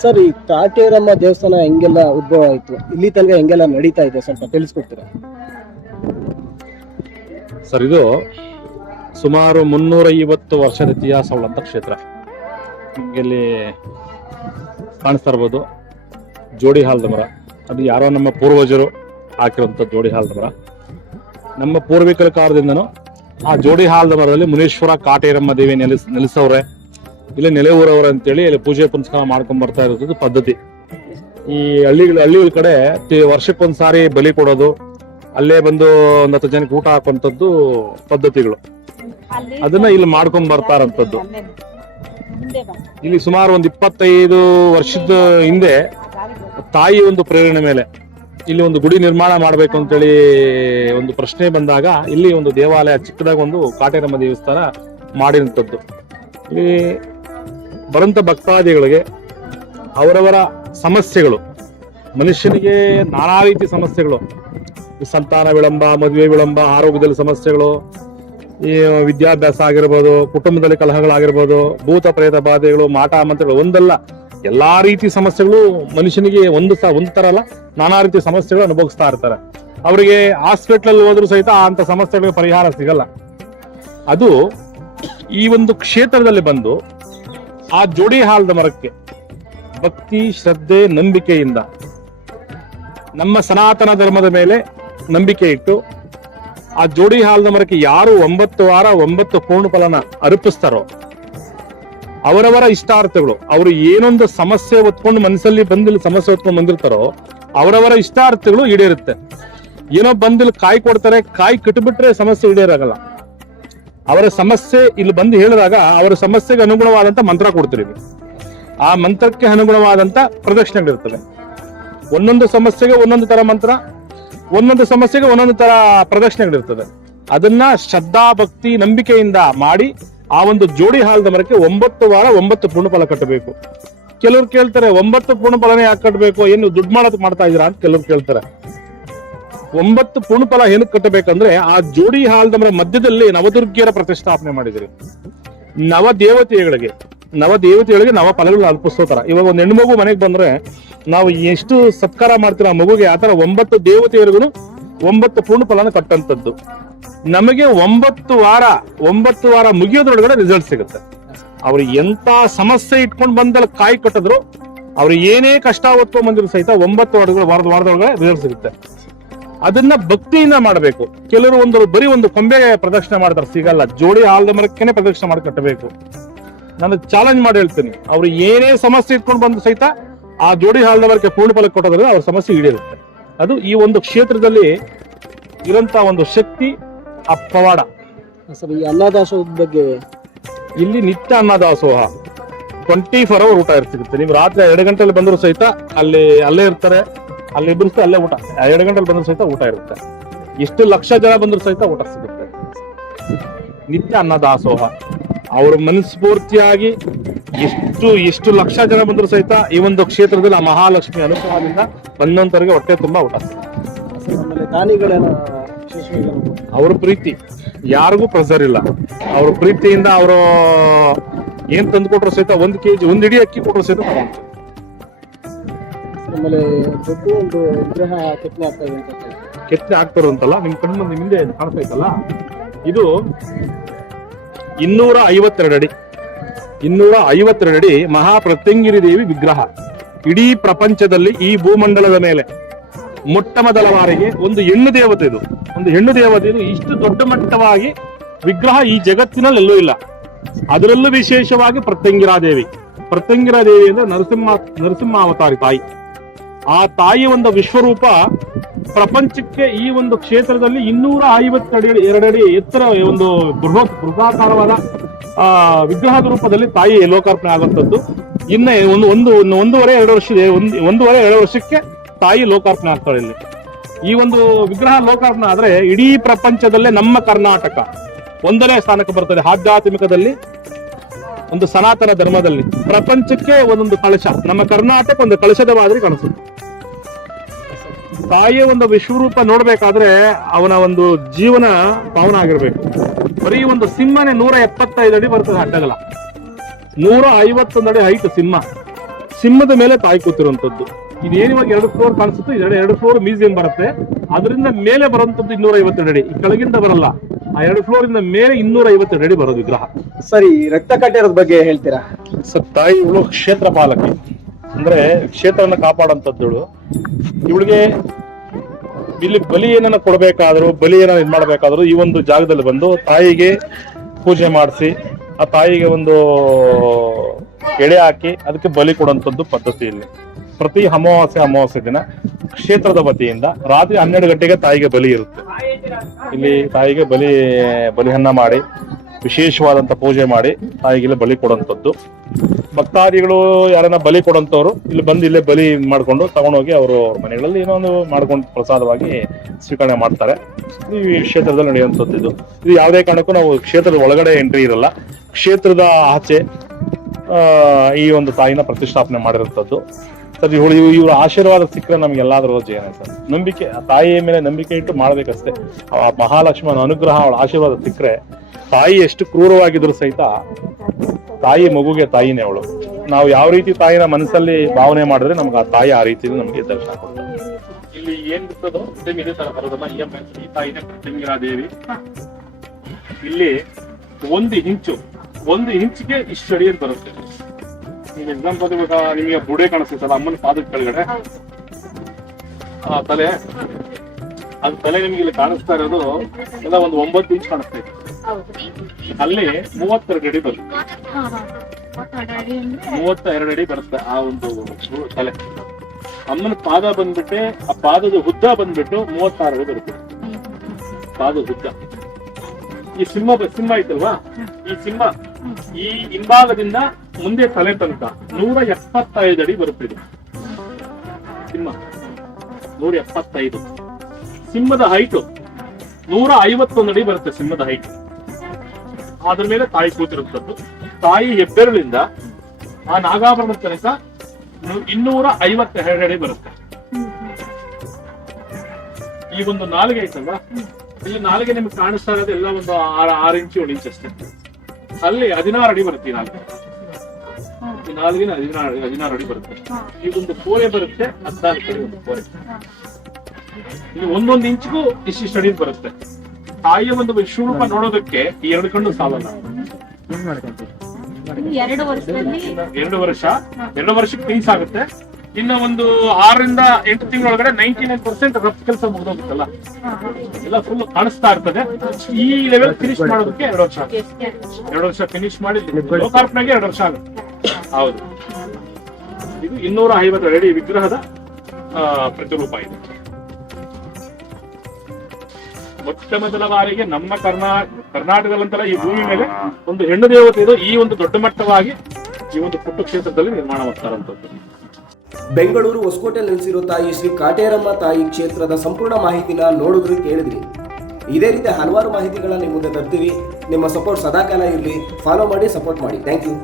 Sir, ಈ ಕಾಟೇರಮ್ಮ ದೇವಸ್ಥಾನ ಹೆಂಗೆಲ್ಲ ಉದ್ಭವ ಆಯ್ತು? ಇಲ್ಲಿ ತನಕ ಹೆಂಗೆಲ್ಲ ನಡೀತಾ ಇದೆ? ಸ್ವಲ್ಪ ತಿಳಿಸ್ಕೊಡ್ತೀರಾ? ಸರ್, ಇದು ಸುಮಾರು ಮುನ್ನೂರ ಐವತ್ತು ವರ್ಷದ ಉಳ್ಳಂತ ಕ್ಷೇತ್ರ. ಇಲ್ಲಿ ಕಾಣಿಸ್ತಾ ಇರ್ಬೋದು. ಜೋಡಿ ಹಾಲದ ಮರ. ಅದು ಯಾರೋ ನಮ್ಮ ಪೂರ್ವಜರು ಹಾಕಿರುವಂಥ ಜೋಡಿ ಹಾಲದ ಮರ. ನಮ್ಮ ಪೂರ್ವಿಕರ ಕಾಲದಿಂದನೂ ಆ ಜೋಡಿ ಹಾಲದ ಮರದಲ್ಲಿ ಮುನೀಶ್ವರ ಕಾಟೇರಮ್ಮ ದೇವಿ ನೆಲೆಸ್, ನೆಲೆಸವ್ರೆ. ಇಲ್ಲಿ ನೆಲೆ ಊರವರು ಅಂತೇಳಿ ಇಲ್ಲಿ ಪೂಜೆ ಪುನಸ್ಕಾರ ಮಾಡ್ಕೊಂಡ್ ಬರ್ತಾ ಇರೋದು ಪದ್ಧತಿ. ಈ ಹಳ್ಳಿಗಳ ಹಳ್ಳಿಗಳ ಕಡೆ ವರ್ಷಕ್ಕೊಂದ್ಸಾರಿ ಬಲಿ ಕೊಡೋದು, ಅಲ್ಲೇ ಬಂದು ಒಂದ್ ಹತ್ತು ಜನಕ್ಕೆ ಊಟ ಹಾಕುವಂಥದ್ದು ಪದ್ಧತಿಗಳು. ಅದನ್ನ ಇಲ್ಲಿ ಮಾಡ್ಕೊಂಡ್ ಬರ್ತಾರಂತದ್ದು ಇಲ್ಲಿ ಸುಮಾರು ಒಂದು ಇಪ್ಪತ್ತೈದು ವರ್ಷದ ಹಿಂದೆ ತಾಯಿ ಒಂದು ಪ್ರೇರಣೆ ಮೇಲೆ ಇಲ್ಲಿ ಒಂದು ಗುಡಿ ನಿರ್ಮಾಣ ಮಾಡಬೇಕು ಅಂತೇಳಿ ಒಂದು ಪ್ರಶ್ನೆ ಬಂದಾಗ ಇಲ್ಲಿ ಒಂದು ದೇವಾಲಯ ಚಿಕ್ಕದಾಗ ಒಂದು ಕಾಟೇರಮ್ಮ ದೇವಸ್ಥಾನ ಮಾಡಿರುವಂಥದ್ದು. ಇಲ್ಲಿ ಬರಂತ ಭಕ್ತಾದಿಗಳಿಗೆ ಅವರವರ ಸಮಸ್ಯೆಗಳು, ಮನುಷ್ಯನಿಗೆ ನಾನಾ ರೀತಿ ಸಮಸ್ಯೆಗಳು, ಈ ಸಂತಾನ ವಿಳಂಬ, ಮದುವೆ ವಿಳಂಬ, ಆರೋಗ್ಯದಲ್ಲಿ ಸಮಸ್ಯೆಗಳು, ಈ ವಿದ್ಯಾಭ್ಯಾಸ ಆಗಿರ್ಬೋದು, ಕುಟುಂಬದಲ್ಲಿ ಕಲಹಗಳಾಗಿರ್ಬೋದು, ಭೂತ ಪ್ರೇತ ಬಾಧೆಗಳು, ಮಾಟ ಮಂತ್ರಗಳು, ಒಂದಲ್ಲ, ಎಲ್ಲಾ ರೀತಿ ಸಮಸ್ಯೆಗಳು ಮನುಷ್ಯನಿಗೆ ಒಂದು ಸ, ಒಂದು ತರ ಅಲ್ಲ, ನಾನಾ ರೀತಿ ಸಮಸ್ಯೆಗಳು ಅನುಭವಿಸ್ತಾ ಇರ್ತಾರೆ. ಅವರಿಗೆ ಹಾಸ್ಪಿಟ್ಲಲ್ಲಿ ಹೋದ್ರು ಸಹಿತ ಅಂತ ಸಮಸ್ಯೆಗಳಿಗೆ ಪರಿಹಾರ ಸಿಗಲ್ಲ. ಅದು ಈ ಒಂದು ಕ್ಷೇತ್ರದಲ್ಲಿ ಬಂದು ಆ ಜೋಡಿ ಹಾಲದ ಮರಕ್ಕೆ ಭಕ್ತಿ, ಶ್ರದ್ಧೆ, ನಂಬಿಕೆಯಿಂದ ನಮ್ಮ ಸನಾತನ ಧರ್ಮದ ಮೇಲೆ ನಂಬಿಕೆ ಇಟ್ಟು ಆ ಜೋಡಿ ಹಾಲದ ಮರಕ್ಕೆ ಯಾರು ಒಂಬತ್ತು ವಾರ, ಒಂಬತ್ತು ಪೂರ್ಣ ಫಲನ ಅರ್ಪಿಸ್ತಾರೋ ಅವರವರ ಇಷ್ಟಾರ್ಥಗಳು, ಅವರು ಏನೊಂದು ಸಮಸ್ಯೆ ಹೊತ್ಕೊಂಡು ಮನಸ್ಸಲ್ಲಿ ಬಂದಿಲ್ಲಿ, ಸಮಸ್ಯೆ ಹೊತ್ಕೊಂಡು ಬಂದಿರ್ತಾರೋ ಅವರವರ ಇಷ್ಟಾರ್ಥಗಳು ಈಡೇರುತ್ತೆ. ಏನೋ ಬಂದಿಲ್ಲಿ, ಕಾಯಿ ಕೊಡ್ತಾರೆ, ಕಾಯಿ ಕಟ್ಬಿಟ್ರೆ ಸಮಸ್ಯೆ ಈಡೇರಾಗಲ್ಲ. ಅವರ ಸಮಸ್ಯೆ ಇಲ್ಲಿ ಬಂದು ಹೇಳಿದಾಗ ಅವರ ಸಮಸ್ಯೆಗೆ ಅನುಗುಣವಾದಂತ ಮಂತ್ರ ಕೊಡ್ತೀರಿ ಆ ಮಂತ್ರಕ್ಕೆ ಅನುಗುಣವಾದಂತ ಪ್ರದಕ್ಷಿಣೆಗಳಿರ್ತವೆ. ಒಂದೊಂದು ಸಮಸ್ಯೆಗೆ ಒಂದೊಂದು ತರ ಮಂತ್ರ, ಒಂದೊಂದು ಸಮಸ್ಯೆಗೆ ಒಂದೊಂದು ತರ ಪ್ರದಕ್ಷಿಣೆಗಳಿರ್ತದೆ ಅದನ್ನ ಶ್ರದ್ಧಾ ಭಕ್ತಿ ನಂಬಿಕೆಯಿಂದ ಮಾಡಿ ಆ ಒಂದು ಜೋಡಿ ಹಾಲದ ಮರಕ್ಕೆ ಒಂಬತ್ತು ವಾರ ಒಂಬತ್ತು ಪೂರ್ಣಫಲ ಕಟ್ಟಬೇಕು. ಕೆಲವ್ರು ಕೇಳ್ತಾರೆ, ಒಂಬತ್ತು ಪೂರ್ಣಫಲನೇ ಯಾಕೆ ಕಟ್ಟಬೇಕು ಏನು ದುಡ್ಡು ಮಾಡೋದಕ್ಕೆ ಮಾಡ್ತಾ ಇದೀರಾ ಅಂತ ಕೆಲವ್ರು ಕೇಳ್ತಾರೆ. ಒಂಬತ್ತು ಪೂರ್ಣಫಲ ಏನಕ್ಕೆ ಕಟ್ಟಬೇಕಂದ್ರೆ ಆ ಜೋಡಿ ಹಾಲ್ದಮರ ಮಧ್ಯದಲ್ಲಿ ನವದುರ್ಗಿಯರ ಪ್ರತಿಷ್ಠಾಪನೆ ಮಾಡಿದ್ರಿ. ನವ ದೇವತೆಗಳಿಗೆ ನವ ದೇವತೆಗಳಿಗೆ ಫಲಗಳನ್ನ ಅಲ್ಪಿಸೋ ತರ ಇವಾಗ ಒಂದು ಹೆಣ್ಣು ಮಗು ಮನೆಗೆ ಬಂದ್ರೆ ನಾವು ಎಷ್ಟು ಸತ್ಕಾರ ಮಾಡ್ತೀರ ಆ ಮಗುಗೆ ಆತರ ಒಂಬತ್ತು ದೇವತೆಯರಿಗೂ ಒಂಬತ್ತು ಪೂರ್ಣ ಫಲನ ಕಟ್ಟಂತದ್ದು. ನಮಗೆ ಒಂಬತ್ತು ವಾರ ಒಂಬತ್ತು ವಾರ ಮುಗಿಯೋದ್ರೊಳಗಡೆ ರಿಸಲ್ಟ್ ಸಿಗುತ್ತೆ. ಅವ್ರು ಎಂತ ಸಮಸ್ಯೆ ಇಟ್ಕೊಂಡು ಬಂದಲ್ಲಿ ಕಾಯಿ ಕಟ್ಟಿದ್ರು, ಅವ್ರು ಏನೇ ಕಷ್ಟ ಹೊತ್ಕೊಂಡ್ ಬಂದಿದ್ರು ಸಹಿತ ಒಂಬತ್ತು ವಾರಗಳ ವಾರದ ವಾರದೊಳಗಡೆ ರಿಸಲ್ಟ್ ಸಿಗುತ್ತೆ. ಅದನ್ನ ಭಕ್ತಿಯಿಂದ ಮಾಡಬೇಕು. ಕೆಲವರು ಒಂದು ಬರೀ ಒಂದು ಕೊಂಬೆ ಪ್ರದರ್ಶನ ಮಾಡ್ತಾರೆ ಸಿಗಲ್ಲ. ಜೋಡಿ ಹಾಲದ ಮರಕ್ಕೇನೆ ಪ್ರದರ್ಶನ ಮಾಡಿ ಕಟ್ಟಬೇಕು. ನಾನು ಚಾಲೆಂಜ್ ಮಾಡಿ ಹೇಳ್ತೀನಿ. ಅವ್ರು ಏನೇ ಸಮಸ್ಯೆ ಇಟ್ಕೊಂಡು ಬಂದು ಸಹಿತ ಆ ಜೋಡಿ ಹಾಲದ ಮರಕ್ಕೆ ಪೂರ್ಣ ಫಲ ಕೊಟ್ಟೋದ್ರೆ ಅವ್ರ ಸಮಸ್ಯೆ ಈಡೇರುತ್ತೆ. ಅದು ಈ ಒಂದು ಕ್ಷೇತ್ರದಲ್ಲಿ ಇರಂತ ಒಂದು ಶಕ್ತಿ ಆ ಪವಾಡ ಸರ್ ಈ ಅನ್ನದಾಸೋಹದ ಬಗ್ಗೆ ಇಲ್ಲಿ ನಿತ್ಯ ಅನ್ನದಾಸೋಹ. ಟ್ವೆಂಟಿ ಫೋರ್ ಅವರ್ ಊಟ ಇರ್ತಿರುತ್ತೆ. ನೀವು ರಾತ್ರಿ ಎರಡು ಗಂಟೆಯಲ್ಲಿ ಬಂದರೂ ಸಹಿತ ಅಲ್ಲಿ ಅಲ್ಲೇ ಇರ್ತಾರೆ. ಅಲ್ಲಿ ಇಬ್ಬರು ಅಲ್ಲೇ ಊಟ. ಎರಡು ಗಂಟೆಲಿ ಬಂದ್ರು ಸಹಿತ ಊಟ ಇರುತ್ತೆ. ಎಷ್ಟು ಲಕ್ಷ ಜನ ಬಂದ್ರು ಸಹಿತ ಊಟ ಸಿಗುತ್ತೆ. ನಿತ್ಯ ಅನ್ನದಾಸೋಹ. ಅವ್ರ ಮನಸ್ಫೂರ್ತಿಯಾಗಿ ಎಷ್ಟು ಎಷ್ಟು ಲಕ್ಷ ಜನ ಬಂದ್ರು ಸಹಿತ ಈ ಒಂದು ಕ್ಷೇತ್ರದಲ್ಲಿ ಆ ಮಹಾಲಕ್ಷ್ಮಿ ಅನುಭವದಿಂದ ಬಂದಂತವರಿಗೆ ಹೊಟ್ಟೆ ತುಂಬಾ ಊಟ. ಅವ್ರ ಪ್ರೀತಿ. ಯಾರಿಗೂ ಪ್ರೆಸರ್ ಇಲ್ಲ. ಅವ್ರ ಪ್ರೀತಿಯಿಂದ ಅವರು ಏನ್ ತಂದು ಕೊಟ್ರು ಸಹಿತ ಒಂದ್ ಕೆಜಿ ಒಂದ್ ಇಡೀ ಅಕ್ಕಿ ಕೊಟ್ರು ಸಹಿತ ಆಮೇಲೆ ದೊಡ್ಡ ಒಂದು ವಿಗ್ರಹ ಕೆತ್ತನೆ ಆಗ್ತಾ ಇದೆ ಅಂತ. ಕೆತ್ತನೆ ಆಗ್ತಾರೋ ಅಂತಲ್ಲ ನಿಮ್ ಕಣ್ಣು ಮುಂದೆ ಹಿಂದೆ ಕಾಣಿಸ್ತಾ ಇತ್ತಲ್ಲ? ಇದು ಇನ್ನೂರ ಐವತ್ತೆರಡು ಅಡಿ. ಇನ್ನೂರ ಐವತ್ತೆರಡು ಅಡಿ ಮಹಾಪ್ರತ್ಯಂಗಿರಿ ದೇವಿ ವಿಗ್ರಹ. ಇಡೀ ಪ್ರಪಂಚದಲ್ಲಿ ಈ ಭೂಮಂಡಲದ ಮೇಲೆ. ಮೊಟ್ಟ ಮೊದಲ ಬಾರಿಗೆ ಒಂದು ಹೆಣ್ಣು ದೇವತೆ ಇದು. ಒಂದು ಹೆಣ್ಣು ದೇವತೆ ಇದು ಇಷ್ಟು ದೊಡ್ಡ ಮಟ್ಟವಾಗಿ ವಿಗ್ರಹ ಈ ಜಗತ್ತಿನಲ್ಲಿ ಎಲ್ಲೂ ಇಲ್ಲ. ಅದರಲ್ಲೂ ವಿಶೇಷವಾಗಿ ಪ್ರತ್ಯಂಗಿರಾದೇವಿ. ಪ್ರತ್ಯಂಗಿರಾದೇವಿ ಅಂದ್ರೆ ನರಸಿಂಹ ನರಸಿಂಹಾವತಾರಿ ತಾಯಿ. ಆ ತಾಯಿ ಒಂದು ವಿಶ್ವರೂಪ. ಪ್ರಪಂಚಕ್ಕೆ ಈ ಒಂದು ಕ್ಷೇತ್ರದಲ್ಲಿ ಇನ್ನೂರ ಐವತ್ತು ಅಡಿ ಎರಡಡಿ ಎತ್ತರ ಒಂದು ಬೃಹತ್ ಬೃಹಾಕಾರವಾದ ಆ, ವಿಗ್ರಹದ ರೂಪದಲ್ಲಿ ತಾಯಿ ಲೋಕಾರ್ಪಣೆ ಆಗುವಂಥದ್ದು. ಇನ್ನ ಒಂದು ಒಂದು ಒಂದು ಒಂದೂವರೆ, ಎರಡು ವರ್ಷ, ಒಂದು, ಒಂದೂವರೆ, ಎರಡು ವರ್ಷಕ್ಕೆ ತಾಯಿ ಲೋಕಾರ್ಪಣೆ ಆಗ್ತಾಳೆ ಇಲ್ಲಿ. ಈ ಒಂದು ವಿಗ್ರಹ ಲೋಕಾರ್ಪಣೆ ಆದ್ರೆ ಇಡೀ ಪ್ರಪಂಚದಲ್ಲೇ ನಮ್ಮ ಕರ್ನಾಟಕ ಒಂದನೇ ಸ್ಥಾನಕ್ಕೆ ಬರ್ತದೆ. ಆಧ್ಯಾತ್ಮಿಕದಲ್ಲಿ ಒಂದು ಸನಾತನ ಧರ್ಮದಲ್ಲಿ. ಪ್ರಪಂಚಕ್ಕೆ ಒಂದೊಂದು ಕಳಶ. ನಮ್ಮ ಕರ್ನಾಟಕ ಒಂದು ಕಳಶದ ಮಾದರಿ ಕಾಣಿಸುತ್ತೆ. ತಾಯಿಯ ಒಂದು ವಿಶ್ವರೂಪ ನೋಡ್ಬೇಕಾದ್ರೆ ಅವನ ಒಂದು ಜೀವನ ಪಾವನ ಆಗಿರ್ಬೇಕು. ಬರೀ ಒಂದು ಸಿಂಹನೇ ನೂರ ಎಪ್ಪತ್ತೈದು ಅಡಿ ಬರ್ತದೆ ಅಡ್ಡಗಲ. ನೂರ ಅಡಿ ಹೈಟ್ ಸಿಂಹ. ಸಿಂಹದ ಮೇಲೆ ತಾಯಿ ಕೂತಿರುವಂತದ್ದು ಇದೇನು ಇವಾಗ ಎರಡು ಫ್ಲೋರ್ ಕಾಣಿಸುತ್ತೆ ಎರಡು ಫ್ಲೋರ್ ಮ್ಯೂಸಿಯಂ ಬರುತ್ತೆ. ಅದರಿಂದ ಮೇಲೆ ಬರುವಂತದ್ದು ಇನ್ನೂರ ಐವತ್ತೆರಡು ಅಡಿ. ಕೆಳಗಿಂದ ಬರಲ್ಲ. ಆ ಎರಡು ಫ್ಲೋರ್ ಇಂದ ಮೇಲೆ ಇನ್ನೂರ ಐವತ್ತೆರಡು ಅಡಿ ಬರೋದು ವಿಗ್ರಹ. ಸರಿ ರಕ್ತ ಕಟ್ಟಿರೋದ್ ಬಗ್ಗೆ ಹೇಳ್ತೀರಾ? ಸರ್ ತಾಯಿ ಇವಳು ಕ್ಷೇತ್ರ ಪಾಲಕಿ. ಅಂದ್ರೆ ಕ್ಷೇತ್ರವನ್ನ ಕಾಪಾಡುವಂತದ್ದಳು ಇವಳಿಗೆ ಇಲ್ಲಿ ಬಲಿ ಏನನ್ನ ಕೊಡಬೇಕಾದ್ರು ಬಲಿ ಏನನ್ನ ಇದ್ ಮಾಡ್ಬೇಕಾದ್ರು ಈ ಒಂದು ಜಾಗದಲ್ಲಿ ಬಂದು ತಾಯಿಗೆ ಪೂಜೆ ಮಾಡಿಸಿ ಆ ತಾಯಿಗೆ ಒಂದು ಎಳೆ ಹಾಕಿ ಅದಕ್ಕೆ ಬಲಿ ಕೊಡುವಂಥದ್ದು ಪದ್ಧತಿ ಇಲ್ಲಿ. ಪ್ರತಿ ಅಮಾವಾಸ್ಯ ಅಮಾವಾಸ್ಯ ದಿನ ಕ್ಷೇತ್ರದ ವತಿಯಿಂದ ರಾತ್ರಿ ಹನ್ನೆರಡು ಗಂಟೆಗೆ ತಾಯಿಗೆ ಬಲಿ ಇರುತ್ತೆ. ಇಲ್ಲಿ ತಾಯಿಗೆ ಬಲಿ ಬಲಿಯನ್ನ ಮಾಡಿ, ವಿಶೇಷವಾದಂತ ಪೂಜೆ ಮಾಡಿ ತಾಯಿಗೆ ಬಲಿ ಕೊಡುವಂಥದ್ದು ಭಕ್ತಾದಿಗಳು ಯಾರನ್ನ ಬಲಿ ಕೊಡುವಂಥವ್ರು ಇಲ್ಲಿ ಬಂದು ಇಲ್ಲೇ ಬಲಿ ಮಾಡ್ಕೊಂಡು ತಗೊಂಡೋಗಿ ಅವರು ಮನೆಗಳಲ್ಲಿ ಏನೋ ಒಂದು ಮಾಡ್ಕೊಂಡು ಪ್ರಸಾದವಾಗಿ ಸ್ವೀಕರಣೆ ಮಾಡ್ತಾರೆ. ಈ ಕ್ಷೇತ್ರದಲ್ಲಿ ನಡೆಯುವಂಥದ್ದು ಇದು. ಇದು ಯಾವುದೇ ಕಾರಣಕ್ಕೂ ನಾವು ಕ್ಷೇತ್ರದ ಒಳಗಡೆ ಎಂಟ್ರಿ ಇರಲ್ಲ. ಕ್ಷೇತ್ರದ ಆಚೆ ಈ ಒಂದು ತಾಯಿನ ಪ್ರತಿಷ್ಠಾಪನೆ ಮಾಡಿರುವಂಥದ್ದು. ಸರ್, ಇವಳು ಇವರ ಆಶೀರ್ವಾದ ಸಿಕ್ಕರೆ ನಮ್ಗೆ ಎಲ್ಲಾದ್ರೂ ಜಯನೇ ಸರ್? ನಂಬಿಕೆ ತಾಯಿಯ ಮೇಲೆ ನಂಬಿಕೆ ಇಟ್ಟು ಮಾಡ್ಬೇಕಷ್ಟೇ. ಆ ಮಹಾಲಕ್ಷ್ಮನ ಅನುಗ್ರಹ, ಅವಳ ಆಶೀರ್ವಾದ ಸಿಕ್ಕರೆ ತಾಯಿ ಎಷ್ಟು ಕ್ರೂರವಾಗಿದ್ರು ಸಹಿತ ತಾಯಿ ಮಗುಗೆ ತಾಯಿನೇ ಅವಳು. ನಾವು ಯಾವ ರೀತಿ ತಾಯಿನ ಮನಸ್ಸಲ್ಲಿ ಭಾವನೆ ಮಾಡಿದ್ರೆ ನಮ್ಗೆ ಆ ತಾಯಿ ಆ ರೀತಿ ನಮಗೆ ದರ್ಶನ ಇಲ್ಲಿ ಏನ್ ದೇವಿ. ಇಲ್ಲಿ ಒಂದು ಇಂಚು, ಒಂದು ಇಂಚಿಗೆ ಇಷ್ಟು ಅಡಿಯಲ್ಲಿ ಬರುತ್ತೆ. ಎಕ್ಸಾಂಪಲ್ ನಿಮಗೆ ಬುಡೆ ಕಾಣಿಸ್ತೈತಲ್ಲ ಅಮ್ಮನ ಪಾದದ ಕೆಳಗಡೆ. ಆ ತಲೆ, ಅದು ತಲೆ ನಿಮ್ಗೆ ಇಲ್ಲಿ ಕಾಣಿಸ್ತಾ ಇರೋದು, ಎಲ್ಲ ಒಂದು ಒಂಬತ್ತು ಇಂಚ್ ಕಾಣಿಸ್ತೈತೆ ಅಲ್ಲಿ ಮೂವತ್ತೆರಡು ಅಡಿ ಬರುತ್ತೆ. ಮೂವತ್ತ ಎರಡು ಅಡಿ ಬರುತ್ತೆ ಆ ಒಂದು ತಲೆ. ಅಮ್ಮನ ಪಾದ ಬಂದ್ಬಿಟ್ಟೆ, ಆ ಪಾದದ ಉದ್ದ ಬಂದ್ಬಿಟ್ಟು ಮೂವತ್ತಾರು ಅಡಿ ಬರುತ್ತೆ. ಪಾದದ ಉದ್ದ. ಈ ಸಿಂಹ ಸಿಂಹ ಐತಲ್ವಾ? ಈ ಸಿಂಹ. ಈ ಹಿಂಭಾಗದಿಂದ ಮುಂದೆ ತಲೆ ತನಕ ನೂರ ಎಪ್ಪತ್ತೈದು ಅಡಿ ಬರುತ್ತೆ ಸಿಂಹ, ನೂರ ಎಪ್ಪತ್ತೈದು. ಸಿಂಹದ ಹೈಟ್ ನೂರ ಐವತ್ತೊಂದು ಅಡಿ ಬರುತ್ತೆ ಸಿಂಹದ ಹೈಟ್ ಅದ್ರ ಮೇಲೆ ತಾಯಿ ಕೂತಿರುತ್ತದ್ದು ತಾಯಿ ಹೆಬ್ಬೆರಳಿಂದ ಆ ನಾಗಾಭರಣ ತನಕ ಇನ್ನೂರ ಐವತ್ತೆರಡು ಅಡಿ ಬರುತ್ತೆ. ಈ ಒಂದು ನಾಲ್ಗೆ ಐತಲ್ವಾ? ಇಲ್ಲಿ ನಾಲ್ಗೆ ನಿಮ್ಗೆ ಕಾಣಿಸ್ತಾ ಇರೋದು ಎಲ್ಲ ಒಂದು ಆರು ಆರು ಇಂಚು ಏಳು ಇಂಚು ಅಷ್ಟೇ. ಅಲ್ಲಿ ಹದಿನಾರು ಅಡಿ ಬರುತ್ತೆ ಈ ನಾಲಿಗೆ. ಈ ನಾಲಿಗೆನ ಹದಿನಾರು ಹದಿನಾರು ಅಡಿ ಬರುತ್ತೆ. ಇದೊಂದು ಕೋರೆ ಬರುತ್ತೆ ಹದಿನಾಲ್ಕು ಅಡಿ ಒಂದು ಕೋರೆ ಇಲ್ಲಿ ಒಂದೊಂದು ಇಂಚ್ಗೂ ಇಷ್ಟಿಷ್ಟು ಅಡಿ ಬರುತ್ತೆ. ತಾಯಿಯ ಒಂದು ವಿಶ್ವರೂಪ ನೋಡೋದಕ್ಕೆ ಈ ಎರಡು ಕಣ್ಣು ಸಾಲಲ್ಲ. ಎರಡು ವರ್ಷದಲ್ಲಿ ಎರಡು ವರ್ಷ ಎರಡು ವರ್ಷಕ್ಕೆ ಫೀಸ್ ಆಗುತ್ತೆ. ಇನ್ನ ಒಂದು ಆರರಿಂದ ಎಂಟು ತಿಂಗಳೊಳಗಡೆ ನೈಂಟಿ ನೈನ್ ಪರ್ಸೆಂಟ್ ರಫ್ ಕೆಲಸ ಮುಗಿದೋಗುತ್ತಲ್ಲ ಎಲ್ಲ ಫುಲ್ ಕಾಣಿಸ್ತಾ ಇರ್ತದೆ. ಈ ಲೆವೆಲ್ ಫಿನಿಶ್ ಮಾಡೋದಕ್ಕೆ ಎರಡು ವರ್ಷ ಎರಡು ವರ್ಷ ಫಿನಿಶ್ ಮಾಡಿ ಲೋಕಾರ್ಪಣೆಗೆ ಎರಡು ವರ್ಷ ಆಗುತ್ತೆ. ಹೌದು. ಇದು ಇನ್ನೂರ ಐವತ್ತು ಅಡಿ ವಿಗ್ರಹದ ಪ್ರತಿರೂಪ ಇದೆ. ಮೊಟ್ಟ ಮೊದಲ ಬಾರಿಗೆ ನಮ್ಮ ಕರ್ನಾ ಕರ್ನಾಟಕದಲ್ಲಂತರ ಈ ಭೂಮಿ ಮೇಲೆ ಒಂದು ಹೆಣ್ಣು ದೇವತೆ ಇದು ಈ ಒಂದು ದೊಡ್ಡ ಮಟ್ಟವಾಗಿ ಈ ಒಂದು ಪುಟ್ಟ ಕ್ಷೇತ್ರದಲ್ಲಿ ನಿರ್ಮಾಣವಾಗ್ತಾರಂಥದ್ದು ಬೆಂಗಳೂರು ಹೊಸಕೋಟೆ ನೆಲೆಸಿರೋ ತಾಯಿ ಶ್ರೀ ಕಾಟೇರಮ್ಮ ತಾಯಿ ಕ್ಷೇತ್ರದ ಸಂಪೂರ್ಣ ಮಾಹಿತಿನ ನೋಡಿದ್ರೆ ಕೇಳಿದ್ರಿ. ಇದೇ ರೀತಿ ಹಲವಾರು ಮಾಹಿತಿಗಳನ್ನ ನಿಮ್ಮ ಮುಂದೆ ತರ್ತೀವಿ. ನಿಮ್ಮ ಸಪೋರ್ಟ್ ಸದಾಕಾಲ ಇರಲಿ. ಫಾಲೋ ಮಾಡಿ ಸಪೋರ್ಟ್ ಮಾಡಿ. Thank you